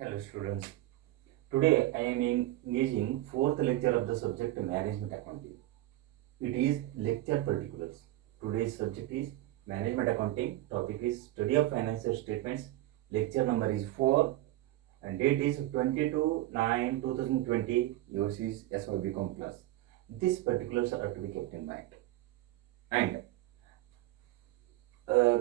Hello students. Today I am engaging fourth lecture of the subject Management Accounting. It is lecture particulars. Today's subject is Management Accounting. Topic is Study of Financial Statements. Lecture number is 4 and date is 22/9/2020. Yours is SYBCom class. These particulars are to be kept in mind. And uh,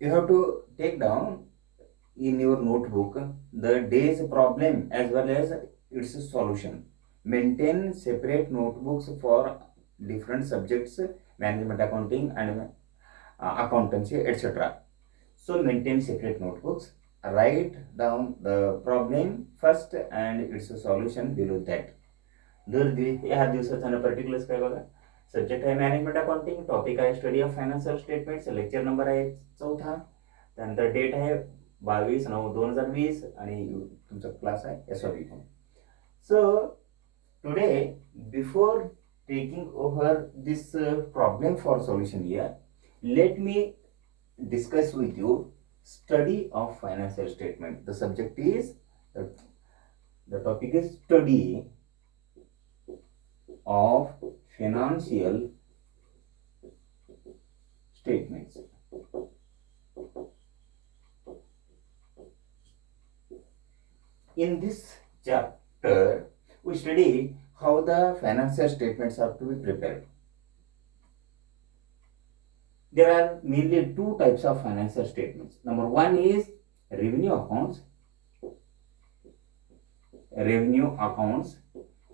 you have to take down in your notebook the day's problem as well as its solution. Maintain separate notebooks for different subjects, management accounting and accountancy, etc. So maintain separate notebooks. Write down the problem first and its solution below that. ह्या दिवसाचा पर्टिक्युलर्स काय बघा. सब्जेक्ट आहे management accounting, topic आहे study of financial statements, lecture number आहे 4. त्यानंतर डेट आहे 22/9/2020 आणि तुमचा क्लास आहे SYBCom. So today before taking over this problem for solution here, let me discuss with you study of financial statement. The subject is the topic is study of financial statements. In this chapter, we study how the financial statements are to be prepared. There are mainly two types of financial statements. Number one is revenue accounts,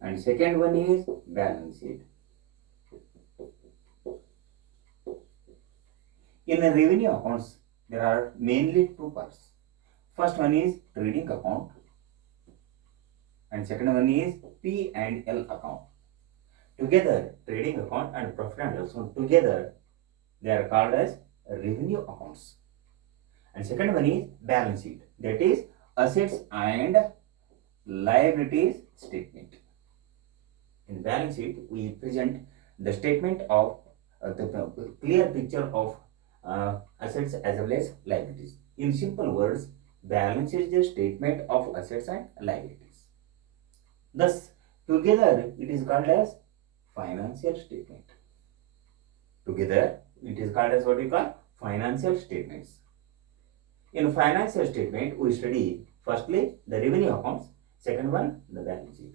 and second one is balance sheet. In the revenue accounts, there are mainly two parts. First one is trading account and second one is P&L account. Together, trading account and profit and loss account together, they are called as revenue accounts. And second one is balance sheet, that is assets and liabilities statement. In balance sheet, we present the statement of the clear picture of assets as well as liabilities. In simple words, balance sheet is the statement of assets and liabilities. Thus, together it is called as financial statement. Together, it is called as what we call financial statements. In financial statement, we study firstly the revenue accounts, second one the balance sheet.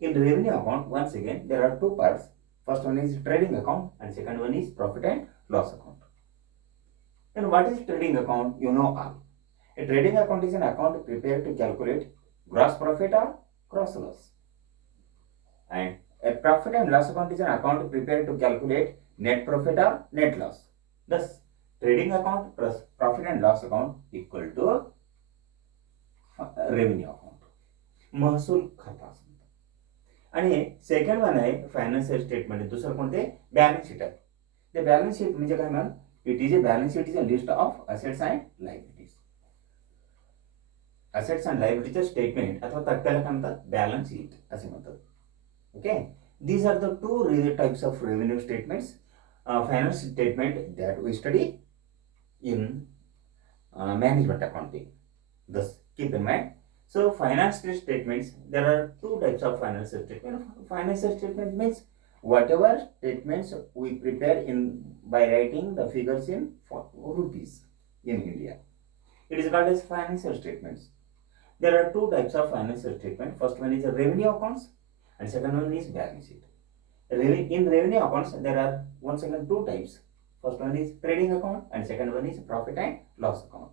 In the revenue account, once again, there are two parts. First one is trading account and second one is profit and loss account. Then what is trading account? You know all. A trading account is an account prepared to calculate gross profit or gross loss. And a profit and loss account is an account prepared to calculate net profit or net loss. Thus, trading account plus profit and loss account equal to revenue account. महसूल खाता. आणि second one आहे financial statement. दुसरं कोणते balance sheet आहे. ते balance sheet म्हणजे काय ma'am? It is a balance sheet is a list of assets and liabilities. Assets and लायबिलिटीचे स्टेटमेंट अथवा तक्त्याला काय म्हणतात? बॅलन्स शीट असे म्हणतात. Okay, these are the two types of revenue statements, financial statement that we study in management accounting. Thus, keep in mind. So, financial statements, there are two types of financial statement. Financial statement means whatever statements we prepare in by writing the figures in rupees in India. It is called as financial statements. There are two types of financial statement. First one is revenue accounts and second one is balance sheet. In revenue accounts, there are once again two types. First one is trading account and second one is profit and loss account.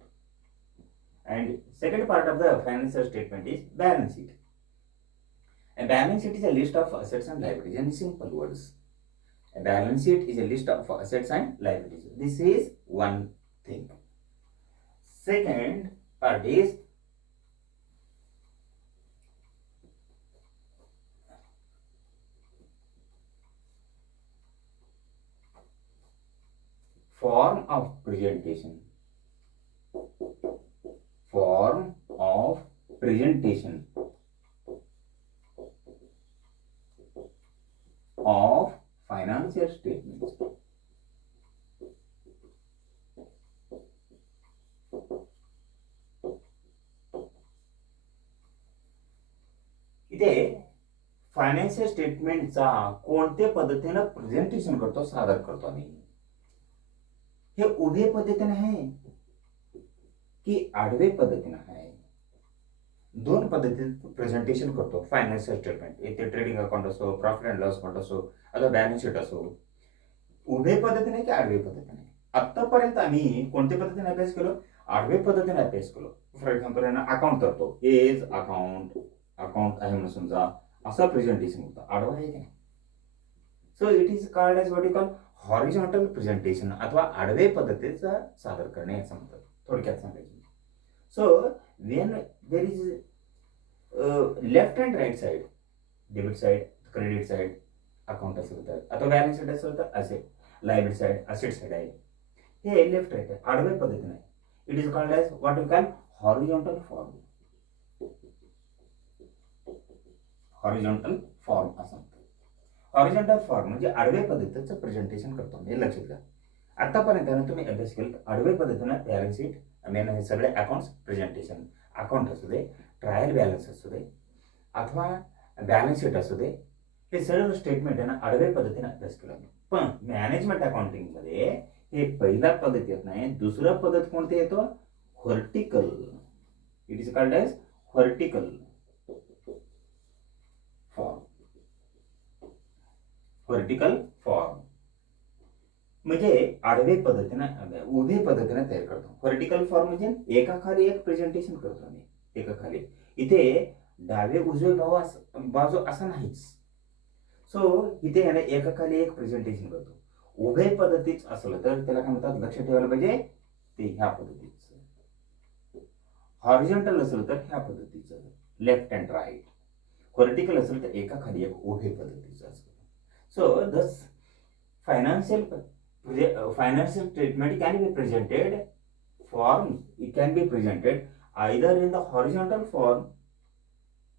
And second part of the financial statement is balance sheet. A balance sheet is a list of assets and liabilities. In simple words, a balance sheet is a list of assets and liabilities. This is one thing. Second part is form of presentation. Form of presentation of financial statements. इथे फायनान्शियल स्टेटमेंटचा कोणत्या पद्धतीनं प्रेझेंटेशन करतो, सादर करतो आम्ही, हे उभे पद्धतीने आहे की आडवे पद्धतीने आहे, दोन पद्धतीत प्रेझेंटेशन करतो फायनान्शियल स्टेटमेंट. इथे ट्रेडिंग अकाउंट असो, प्रॉफिट अँड लॉस अकाउंट असो, अथवा बॅलन्स शीट असो, उभे पद्धतीने की आडवे पद्धतीने. आतापर्यंत आम्ही कोणत्या पद्धतीने अभ्यास केलो, आडवे पद्धतीने अभ्यास केलो. फॉर एक्झाम्पल अकाउंट करतो, एज अकाउंट, अकाउंट आहे म्हणून समजा, असं प्रेझेंटेशन होतं, आडवं आहे की नाही. So it is called as what you call horizontal presentation, अथवा आडवे पद्धतीचा सादर करणे असं म्हणतात, थोडक्यात सांगायचं. So when there is left and right side, debit side, credit side account असेल तर, अथवा बॅलन्स शीट असेल तर असे लायबिलिटी साईड, असेट साईड आहे, हे लेफ्ट राईट आहे, आडवे पद्धतीने आहे. It is called as what you call horizontal form. Horizontal form असं म्हणतात. हॉरिझॉन्टल फॉर्म म्हणजे आडवे पद्धतीचं प्रेझेंटेशन करतो, हे लक्षात घ्या. आतापर्यंत तुम्ही अभ्यास केला आडवे पद्धतीनं बॅलन्स शीट, मेन हे सगळे अकाउंट्स प्रेझेंटेशन, अकाउंट असू दे, ट्रायल बॅलन्स असू दे, अथवा बॅलन्स शीट असू दे, हे सर्व स्टेटमेंट आहे ना आडवे पद्धतीने अभ्यास केला. पण मॅनेजमेंट अकाउंटिंग मध्ये हे पहिला पद्धत येत नाही, दुसरा पद्धत कोणते येतो, vertical. It is called as vertical form. Vertical form म्हणजे आडवे पद्धतीने, उभे पद्धतीने तयार करतो. व्हर्टिकल फॉर्म म्हणजे एकाखाली एक प्रेझेंटेशन करतो आम्ही, एकाखाली. इथे डावे उजवे बाजू असं नाहीच. सो इथे एकाखाली एक प्रेझेंटेशन करतो. उभे पद्धतीच असलं तर त्याला काय म्हणतात, लक्ष ठेवायला पाहिजे, ते ह्या पद्धतीचं. हॉरिझॉन्टल असेल तर ह्या पद्धतीचं, लेफ्ट अँड राईट. व्हर्टिकल असेल तर एकाखाली एक उभे पद्धतीचं असतं. सो दस financial statement can be presented it can be presented either in the horizontal form.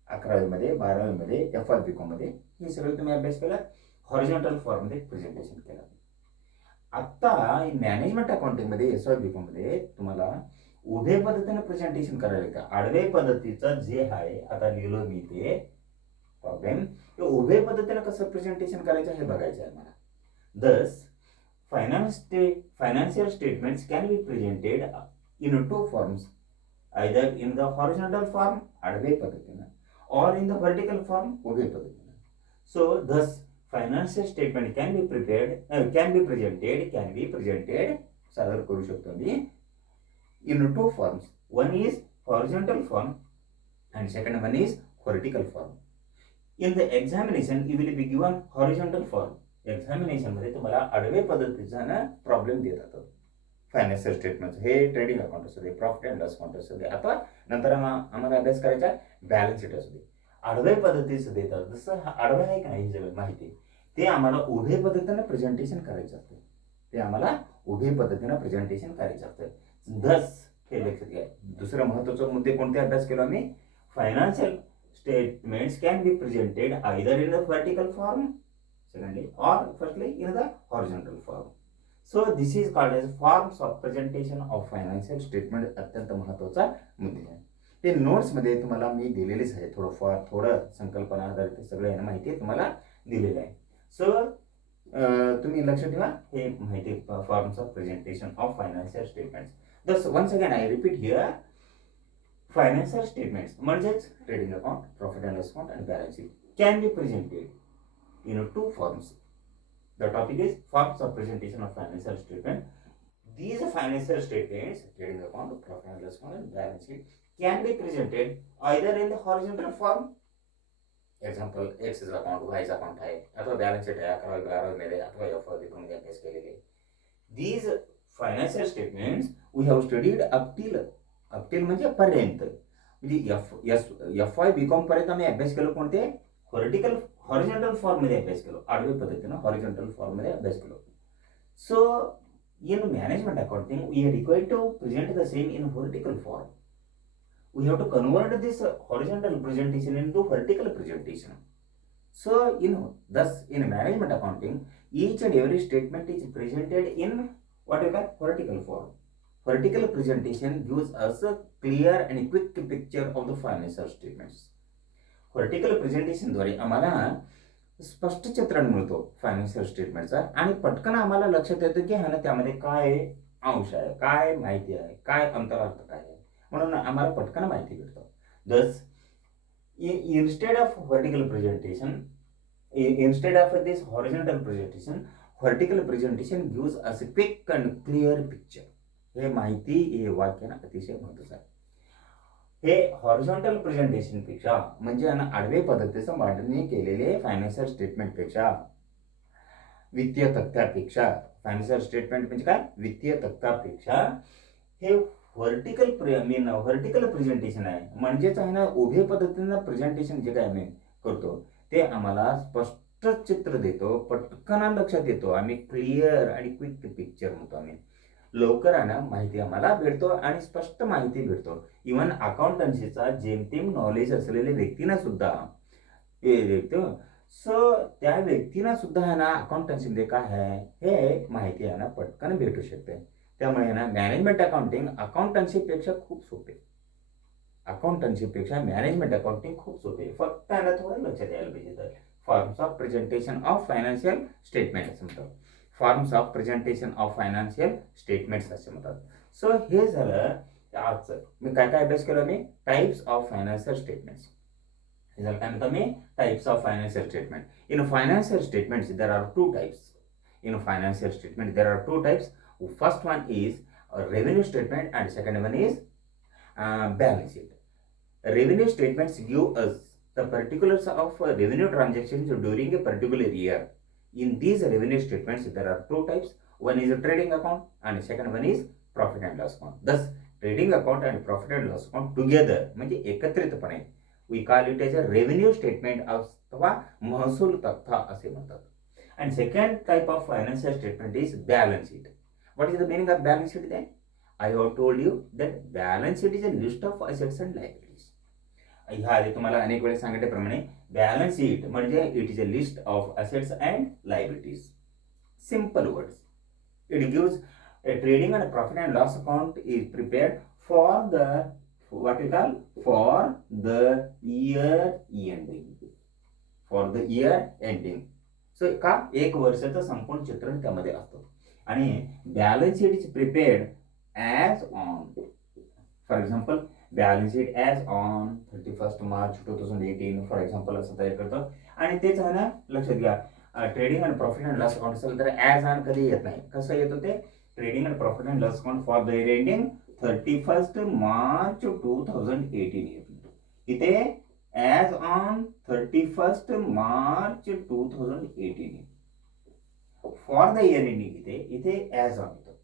11वी मध्ये, 12वी मध्ये, FRBCom मध्ये हे सगळं तुम्ही अभ्यास केला, हॉरिझॉन्टल फॉर्म मध्ये प्रेझेंटेशन केलं. आता मॅनेजमेंट अकाउंटिंग मध्ये, SRBCom मध्ये तुम्हाला उभे पद्धतीने प्रेझेंटेशन करायला का आडवे पद्धतीचं जे आहे, आता लिहिलो मी ते प्रॉब्लेम, उभे पद्धतीने कसं प्रेझेंटेशन करायचं हे बघायचं आहे मला. Thus, financial statements can be presented in two forms, either in the horizontal form, आडवे पद्धतीने, or in the vertical form, उभे पद्धतीने. So, thus, financial statement can be presented, सादर करू शकतो मी in two forms. One is horizontal form, and second one is vertical form. In the examination, you will be given horizontal form. Examination मध्ये तुम्हाला आडवे पद्धतीचा ना प्रॉब्लेम देतात. फायनान्शियल स्टेटमेंट, हे trading account असू दे, प्रॉफिट अँड लॉस अकाउंट असू दे, आता नंतर आम्हाला अभ्यास करायचा बॅलन्स शीट असू दे, आडवे पद्धतीचं देतात. जसं आडवे आहे का नाही सगळं माहिती, ते आम्हाला उभे पद्धतीने प्रेझेंटेशन करायचं असतं, ते आम्हाला उभे पद्धतीने प्रेझेंटेशन करायचं असतं. दस हे लक्षात घ्या. दुसरं महत्वाचा मुद्दे कोणते अभ्यास केलो आम्ही, financial statements can be presented either in the vertical form, secondly, or firstly in the horizontal form. So this is called as forms of presentation of financial statement. अत्यंत महत्वाचा मुद्दे आहे. ते नोट्स मध्ये तुम्हाला मी दिलेलेच आहे, थोडं संकल्पना आधारित सगळे माहिती तुम्हाला दिलेलं आहे. सो तुम्ही लक्ष ठेवा, हे माहिती forms of presentation of financial statements. This once again I repeat here, financial statements म्हणजेच trading account, profit and loss account आणि balance sheet can be presented in two forms. The topic is forms of presentation of financial statement. These financial statements, trading account, profit and loss account, and balance sheet, can be presented either in the horizontal form. Example, X account, Y account है, अथवा balance sheet है, 11 मेरे अथवा FRBCom मध्ये अभ्यास केलेले. These financial statements we have studied up till म्हणजे पर्यंत, म्हणजे FYBCom पर्यंत आम्ही अभ्यास केलो कोणते, हॉरिझॉन्टल फॉर्म मध्ये अभ्यास केलो, आडवे पद्धतीने हॉरिझॉन्टल फॉर्म मध्ये अभ्यास केलो. So in management accounting we are required to present the same in vertical form. We have to convert this horizontal presentation into vertical presentation. So in management accounting, each and every statement is presented in what we call vertical form. Vertical presentation gives us a clear and quick picture of the financial statements. Vertical प्रेझेंटेशनद्वारे आम्हाला स्पष्ट चित्रण मिळतो फायनान्शियल स्टेटमेंटचा आणि पटकन आम्हाला लक्षात येतं की हा ना त्यामध्ये काय अंश आहे, काय माहिती आहे, काय अंतरार्थ काय आहे, म्हणून आम्हाला पटकन माहिती भेटतो. दस instead of vertical presentation, instead of this horizontal presentation, vertical presentation gives us a quick and clear picture. हे माहिती हे वाक्य ना अतिशय महत्वाचं आहे. हे हॉरिझॉन्टल प्रेझेंटेशन पेक्षा म्हणजे आडवे पद्धतीचं मांडणी केलेले फायनान्शियल स्टेटमेंट पेक्षा, वित्तीय तक्त्यापेक्षा, फायनान्शियल स्टेटमेंट म्हणजे काय, वित्तीय तक्त्यापेक्षा हे व्हर्टिकल प्रेझेंटेशन आहे. म्हणजेच आहे ना उभे पद्धतीनं प्रेझेंटेशन जे काय आम्ही करतो ते आम्हाला स्पष्ट चित्र देतो, पटकन लक्षात येतो. आम्ही क्लिअर आणि क्विक पिक्चर म्हणतो. आम्ही लवकर माहिती आम्हाला भेटतो आणि स्पष्ट माहिती भेटतो. इव्हन अकाउंटन्सीचा जेमतेम नॉलेज असलेल्या व्यक्तींना सुद्धा भेटतो. सो त्या व्यक्तींना सुद्धा अकाउंटन्सीमध्ये काय आहे हे माहिती पटकन भेटू शकते. त्यामुळे मॅनेजमेंट अकाउंटिंग अकाउंटन्सीपेक्षा खूप सोपे. अकाउंटन्सीपेक्षा मॅनेजमेंट अकाउंटिंग खूप सोपे. फक्त थोडं लक्षात यायला पाहिजे. Forms of presentation of financial statement असं म्हणतात. Forms of presentation of financial statements असे म्हणतात. सो हे झालं आजचं. मी काय काय अभ्यास केला मी, टाइप्स ऑफ फायनान्शियल स्टेटमेंट्स. हे झालं काय म्हणतो मी, types of financial statement. In financial statements there are two types. In financial statement there are two types. First one is a revenue statement and second one is balance sheet. Revenue statements give us the particulars of revenue transactions during a particular year. In these revenue statements there are two types. One is a trading account and second one is profit and loss account. Thus trading account and profit and loss account together म्हणजे एकत्रितपणे we call it as a revenue statement अथवा महसूल तक्ता असे म्हणतात. And second type of financial statement is balance sheet. What is the meaning of balance sheet then? I have told you that balance sheet is a list of assets and liabilities. ह्या आधी तुम्हाला अनेक वेळेस सांगितल्याप्रमाणे balance sheet म्हणजे it is a list of assets and liabilities. Simple words. It gives a trading and profit and loss account is prepared for the what we call for the year ending. For the year ending. सो का एक वर्षाचं संपूर्ण चित्रण त्यामध्ये असतं. आणि balance sheet is prepared as on, for example balance sheet as on 31 March 2018 for example असं तयार करतो. आणि तेच लक्षात घ्या, trading and profit and loss account असेल तर ॲज ऑन कधी येत नाही. कसं येतं ते, trading and profit and loss account for the year ending 31 मार्च 2018 येतो. इथे as on 31st March 2018 for the year ending इथे as on येतो.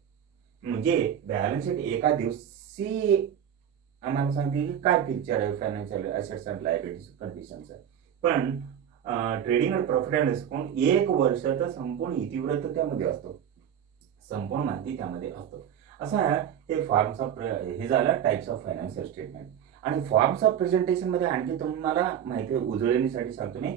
म्हणजे बॅलन्स शीट एका दिवशी आम्हाला सांगते की काय पिक्चर आहे फायनान्शियल असेट्स अँड लायबिलिटीज कंडिशनचं. पण trading and profit and loss account एक वर्षाचा संपूर्ण इतिवृत्त त्यामध्ये असतो, संपूर्ण माहिती त्यामध्ये असतो. असं हे फॉर्म्स ऑफ हे झालं टाइप्स ऑफ फायनान्शियल स्टेटमेंट. आणि फॉर्म्स ऑफ प्रेझेंटेशन मध्ये आणखी तुम्हाला माहिती उजळणीसाठी सांगतो मी,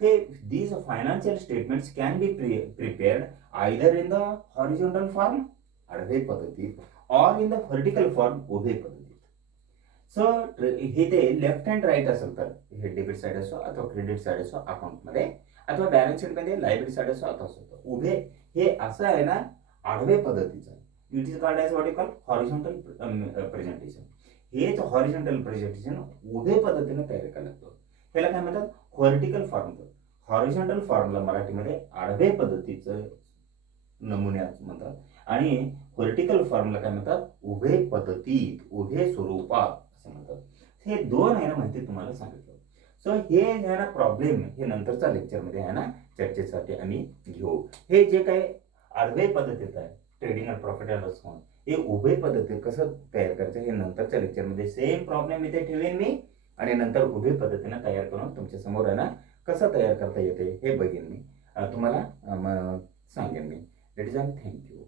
ते these financial statements can be prepared either in the horizontal form आडवे पद्धतीत or in the vertical form उभे पद्धतीत. सो हे ते लेफ्ट हँड राईट असेल तर हे डेबिट साईड असो अथवा क्रेडिट साईड असो अकाउंटमध्ये, अथवा बॅलन्स शीट मध्ये लायबिलिटी साईड असो अथवा असो उभे, हे असं आहे ना आडवे पद्धतीचं. It is called as what you call horizontal presentation. हेच हॉरिझॉन्टल प्रेझेंटेशन उभे पद्धतीने तयार करायला लागतो. त्याला काय म्हणतात, व्हर्टिकल फॉर्म. हॉरिझॉन्टल फॉर्मला मराठीमध्ये आडवे पद्धतीचं नमुने म्हणतात आणि व्हर्टिकल फॉर्मला काय म्हणतात, उभे पद्धतीत, उभे स्वरूपात असं म्हणतात. हे दोन माहिती तुम्हाला सांगितलं. सो हे प्रॉब्लेम हे नंतरच्या लेक्चरमध्ये चर्चेसाठी आम्ही घेऊ. हे जे काही आडवे पद्धतीत आहे trading and profit and loss account, हे उभे पद्धती कसं तयार करायचं हे नंतरच्या लेक्चरमध्ये सेम प्रॉब्लेम इथे ठेवेन मी आणि नंतर उभे पद्धतीने तयार करून तुमच्या समोर कसं तयार करता येते हे बघेन मी, तुम्हाला सांगेन मी. That is all. थँक्यू.